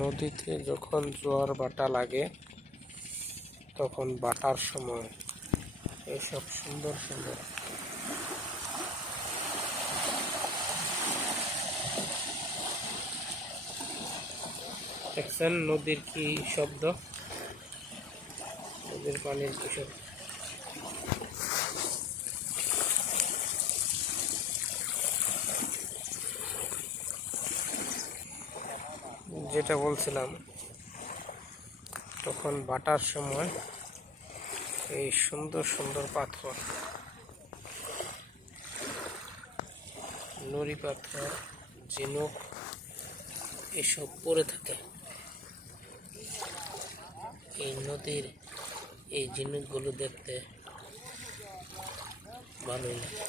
নদীতে যখন জোয়ার ভাটা লাগে তখন ভাটার সময় এইসব সুন্দর সুন্দর দেখছেন নদীর কি শব্দ, নদীর পানির কি শব্দ। যেটা বলছিলাম, তখন ভাটার সময় এই সুন্দর সুন্দর পাথর, নুড়ি পাথর, ঝিনুক এসব পড়ে থাকে। এই নদীর এই ঝিনুকগুলো দেখতে ভালোই লাগে।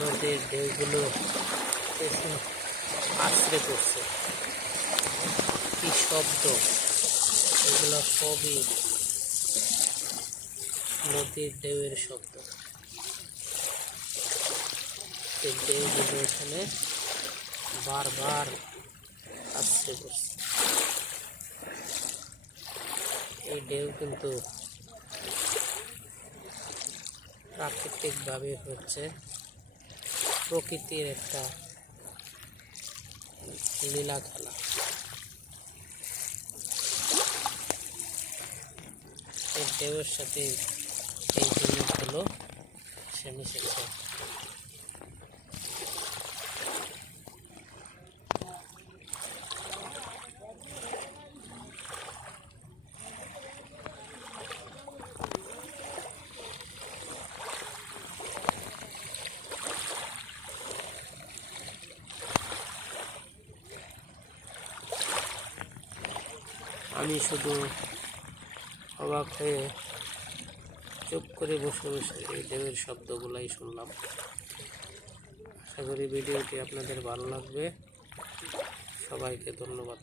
নদীর ঢেউগুলো আছড়ে পড়ছে, কি শব্দ, এগুলো সবই নদীর ঢেউয়ের শব্দ। এই ঢেউগুলো এখানে বারবার আছড়ে পড়ছে। এই ঢেউ কিন্তু প্রাকৃতিকভাবে হচ্ছে, প্রকৃতির একটা লীলা খেলা। এই ঢেউয়ের সাথে এই জিনিসগুলো সে মিশেছে। আমি শুধু অবাক হয়ে চুপ করে বসে বসে এই ঢেউয়ের শব্দগুলাই শুনলাম। আশা করি ভিডিওটি আপনাদের ভালো লাগবে। সবাইকে ধন্যবাদ।